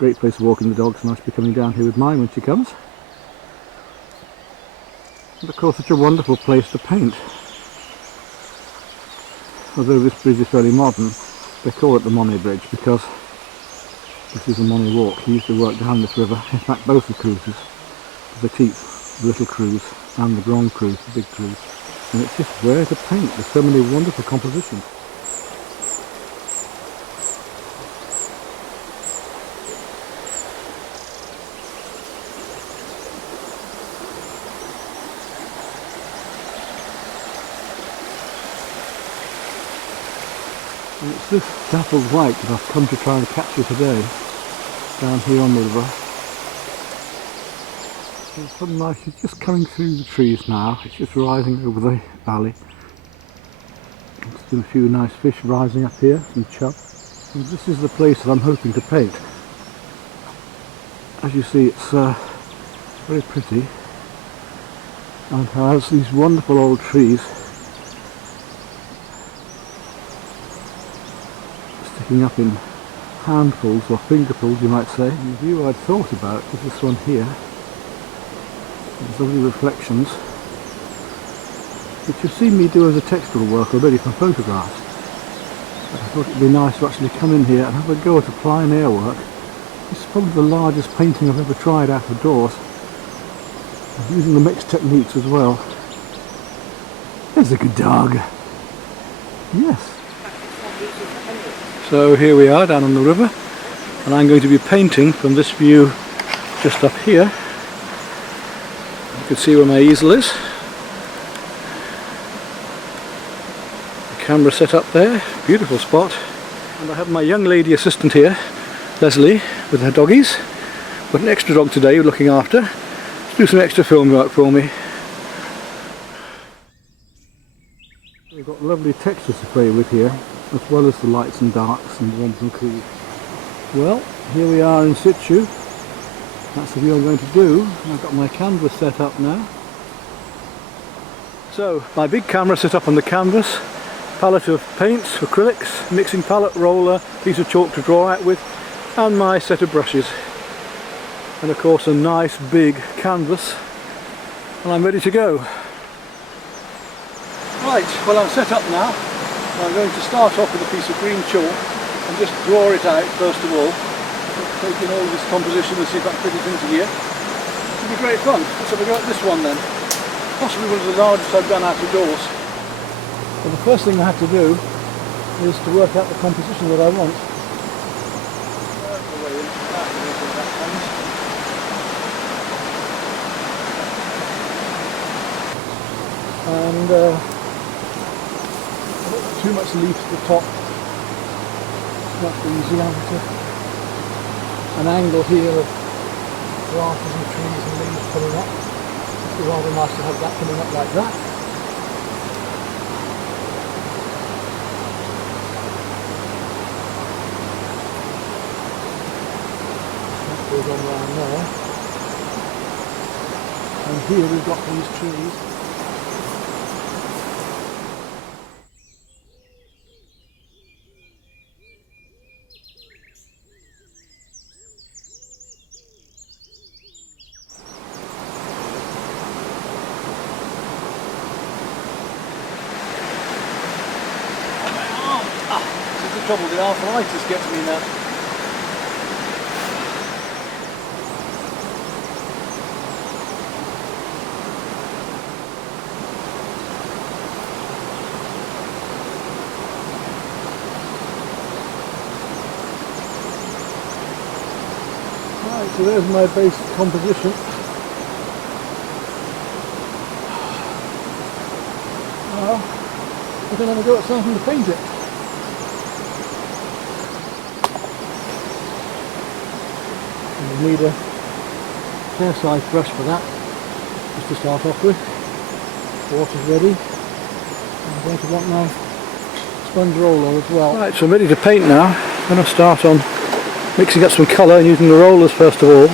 Great place for walking the dogs, and I should be coming down here with mine when she comes. And of course such a wonderful place to paint. Although this bridge is fairly modern, they call it the Monet Bridge because this is a Monet walk. He used to work down this river, in fact both the cruises, the Petite, the little cruise, and the Grand Cruise, the big cruise. And it's just where to paint. There's so many wonderful compositions. And it's this dappled white that I've come to try and capture today, down here on the river. It's so nice, it's just coming through the trees now, it's just rising over the valley. There's been a few nice fish rising up here, some chub. And this is the place that I'm hoping to paint. As you see, it's very pretty and has these wonderful old trees sticking up in handfuls or fingerfuls, you might say. And the view I'd thought about is this one here. There's lovely reflections, which you've seen me do as a textural work already from photographs. But I thought it'd be nice to actually come in here and have a go at a plein air work. This is probably the largest painting I've ever tried out of doors. I'm using the mixed techniques as well. There's a good dog. Yes. So here we are down on the river, and I'm going to be painting from this view just up here. You can see where my easel is. The camera set up there, beautiful spot. And I have my young lady assistant here, Leslie, with her doggies. Got an extra dog today we're looking after. Let's do some extra film work for me. We've got lovely textures to play with here, as well as the lights and darks and warms and cools. Well, here we are in situ. That's the view I'm going to do. I've got my canvas set up now. So, my big camera set up on the canvas, palette of paints, acrylics, mixing palette, roller, piece of chalk to draw out with, and my set of brushes. And of course a nice big canvas, and I'm ready to go. Right, well I'm set up now. I'm going to start off with a piece of green chalk and just draw it out first of all. Take in all this composition and see if I can fit it into here. It'll be great fun. Let's have a go at this one then. Possibly one of the largest I've done out of doors. Well, the first thing I have to do is to work out the composition that I want. And too much leaf at the top. It's not easy. I have an angle here of branches and trees and leaves coming up. It'd be rather nice to have that coming up like that. That goes on around there. And here we've got these trees. Trouble, the arthritis gets me now. Right, so there's my basic composition. Well, we're going to have a go at starting to paint it. You need a fair sized brush for that, just to start off with. The water's ready. I'm going to want my sponge roller as well. Right, so I'm ready to paint now. I'm going to start on mixing up some colour and using the rollers first of all.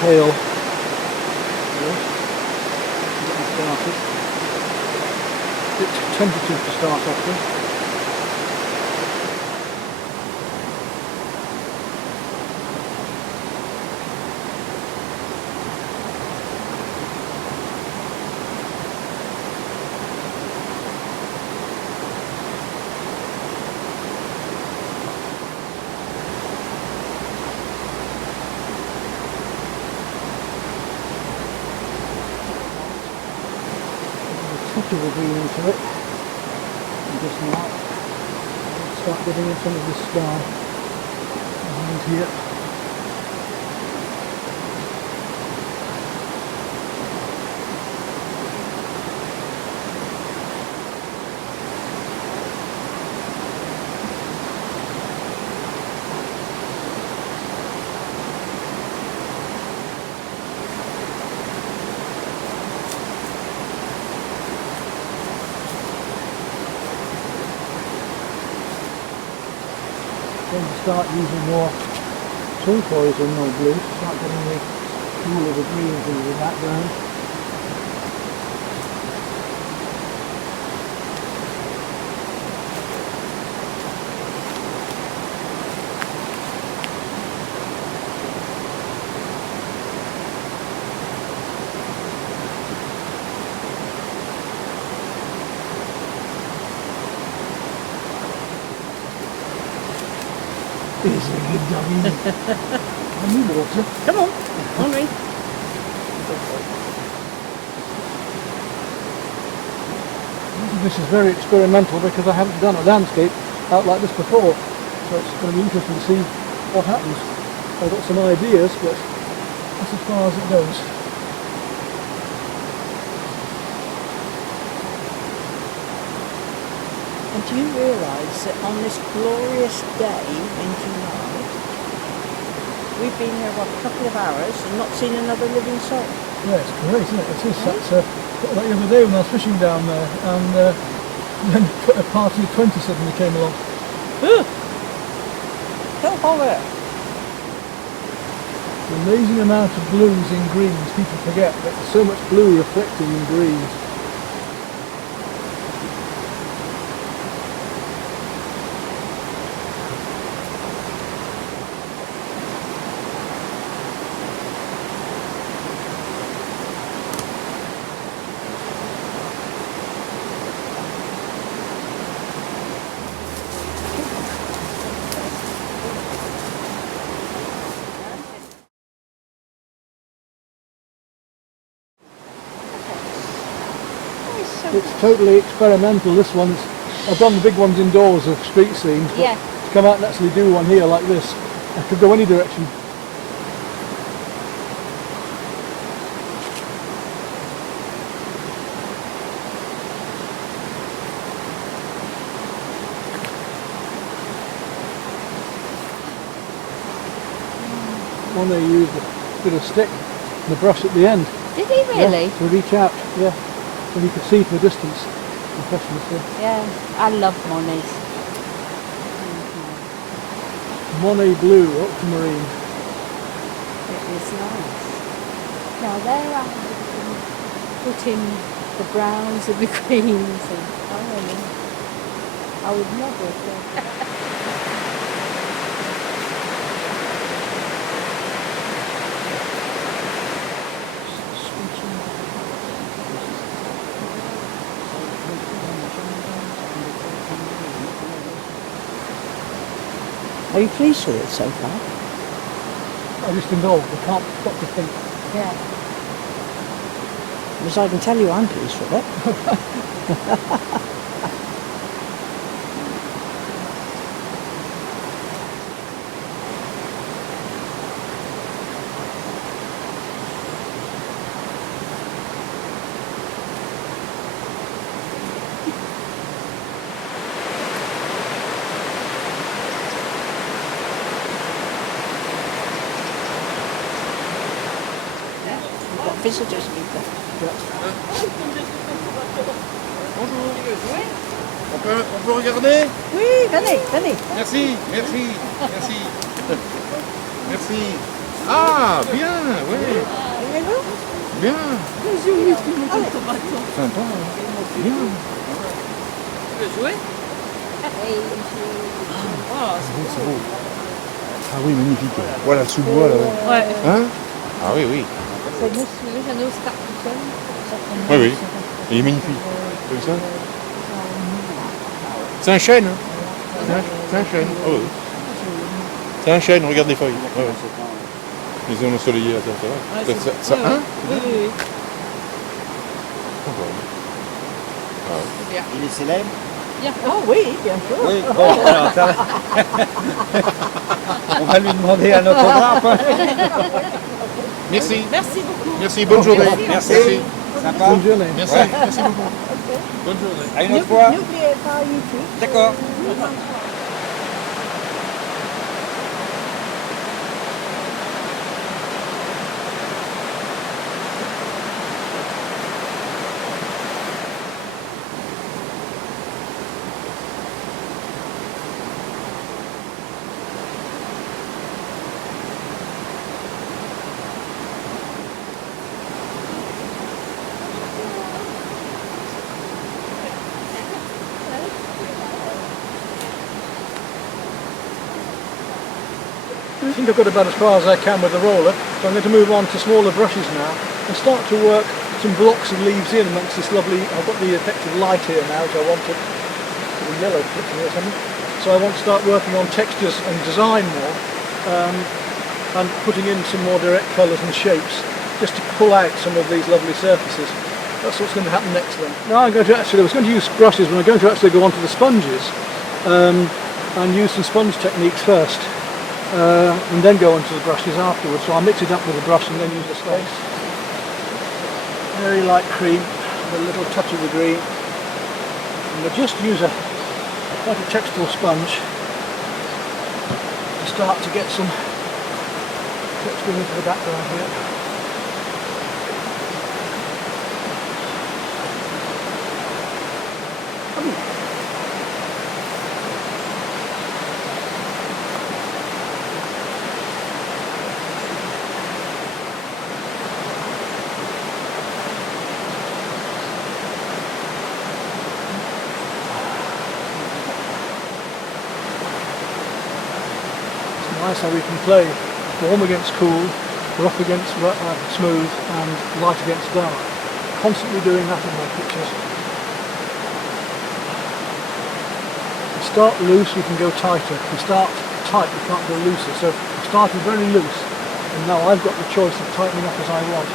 Pale. Get me started. A bit tentative to start off with. touch of the green into it. And just now, start getting in some of the sky behind here. Going to start using more turquoise and more blue to start getting the cool of the greens into the background. He's a good doggy. I need water. Come on, Henri. This is very experimental because I haven't done a landscape out like this before. So it's going to be interesting to see what happens. I've got some ideas, but that's as far as it goes. And do you realise that on this glorious day in July, we've been here a couple of hours and not seen another living soul? Yeah, it's great, isn't it? It is. That's, like the other day when I was fishing down there, and then a party of 20 suddenly came along. Don't bother. The amazing amount of blues in greens, people forget that there's so much blue reflecting in greens. It's totally experimental, this one's, I've done the big ones indoors of street scenes, but Yeah. to come out and actually do one here like this, I could go any direction. Monet used a bit of stick and a brush at the end. Did he really? Yeah, to reach out, yeah. So you could see from a distance. Impressionist, yeah. Yeah, I love Monets. Monet blue, ultramarine. It is nice. Now there I can put in the browns and the greens and I would never have thought. Are you pleased with it so far? I'm just involved, I can't stop to think. Yeah. Because I can tell you I'm pleased with it. Visitors speaker. Bonjour. On peut regarder? Oui, venez, venez. Merci, merci, merci. Merci. Ah, bien, oui. Bien. Sympa. Bien. Tu veux jouer? C'est beau. Ah oui, magnifique. Voilà le sous-bois là. Ouais. Hein? Ah oui, oui. C'est un Oscar tout seul. Oui, oui. Il est magnifique. T'as vu ça? C'est un chêne. Hein? C'est un chêne. Oh, oui. C'est un chêne, regarde les feuilles. Ouais, ouais. Les zones ensoleillées, ça va. Ça, hein? Oui, oui, oui. Ah, voilà. Il est célèbre? Oh oui, bien sûr. Oui, bon, alors ça va. On va lui demander un autographe. Merci. Merci beaucoup. Merci, bonne journée. Merci. Sympa. Bonne journée. Merci, Ouais. merci beaucoup. Bonne journée. À une autre fois. N'oubliez pas YouTube. D'accord. I think I've got about as far as I can with the roller, so I'm going to move on to smaller brushes now and start to work some blocks of leaves in amongst this lovely, I've got the effect of light here now, so I want to put a yellow picture or something. So I want to start working on textures and design more, and putting in some more direct colours and shapes, just to pull out some of these lovely surfaces. That's what's going to happen next then. Now I'm going to actually, I was going to use brushes, but I'm going to actually go onto the sponges, and use some sponge techniques first. And then go onto the brushes afterwards. So I'll mix it up with the brush and then use the space. Very light cream, with a little touch of the green. And we'll just use quite a textural sponge to start to get some texture into the background here. Nice how we can play warm against cool, rough against smooth, and light against dark. Constantly doing that in my pictures. If we start loose, we can go tighter. If we start tight, we can't go looser. So I started very loose, and now I've got the choice of tightening up as I want.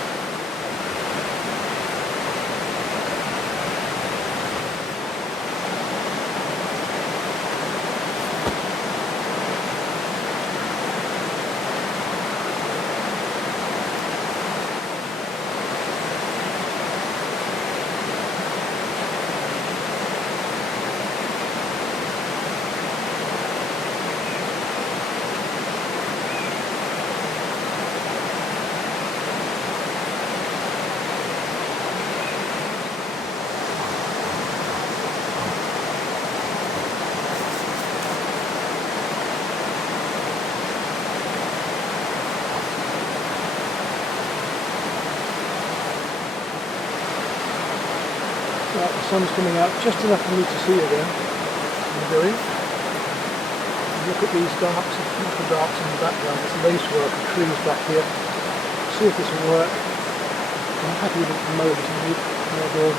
Right, the sun's coming out just enough for me to see again. I'm going. Look at these darks, little darks in the background. It's lace work and trees back here. See if this will work. I'm happy with it at the moment. I need more gold.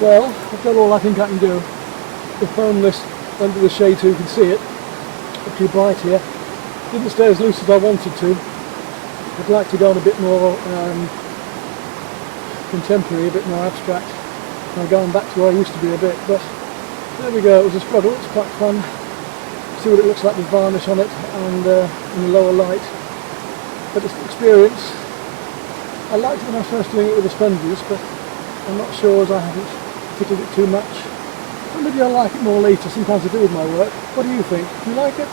Well, I've done all I think I can do. The foam list under the shade so you can see it. It's too bright here. Didn't stay as loose as I wanted to. I'd like to go on a bit more contemporary, a bit more abstract. I'm going back to where I used to be a bit, but there we go. It was a struggle. It's quite fun. See what it looks like with varnish on it and in the lower light. But it's an experience. I liked it when I was first doing it with the sponges, but I'm not sure as I haven't fitted it too much. But maybe I'll like it more later. Sometimes I do with my work. What do you think? Do you like it?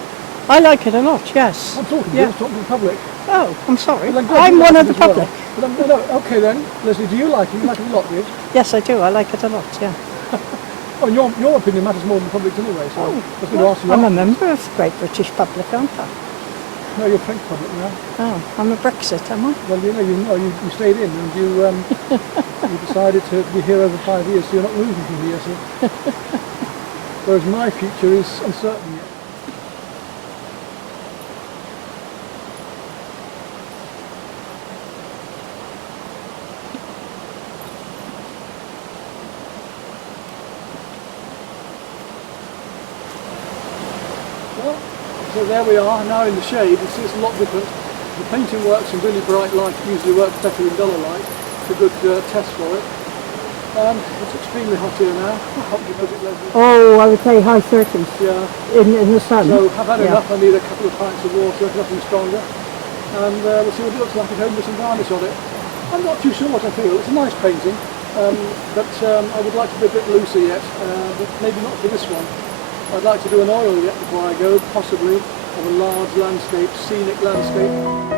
I like it a lot, yes. I'm talking to you, Yeah. I'm talking to the public. Oh, I'm sorry. Well, glad I'm you one like of it the as well. public. But no, okay then. Leslie, do you like it? You like it a lot, do you? Yes, I do. I like it a lot, yeah. Oh, your opinion matters more than the public's anyway, so I was going to ask you I'm a afterwards. member of the Great British Public, aren't I? No, you're French public now. Oh, I'm a Brexit, am I? Well, you stayed in and you you decided to be here over 5 years, so you're not moving from here. So. Whereas my future is uncertain yet. Well, so there we are, now in the shade. You see it's a lot different. The painting works in really bright light, it usually works better in duller light. It's a good test for it. It's extremely hot here now. How hot do you put it, Leslie? Oh, I would say high 30s Yeah. in the sun. So I've had Yeah. enough, I need a couple of pints of water, nothing stronger. And we'll see what it looks like at home with some varnish on it. I'm not too sure what I feel. It's a nice painting, but I would like to be a bit looser yet, but maybe not for this one. I'd like to do an oil yet before I go, possibly, of a large landscape, scenic landscape.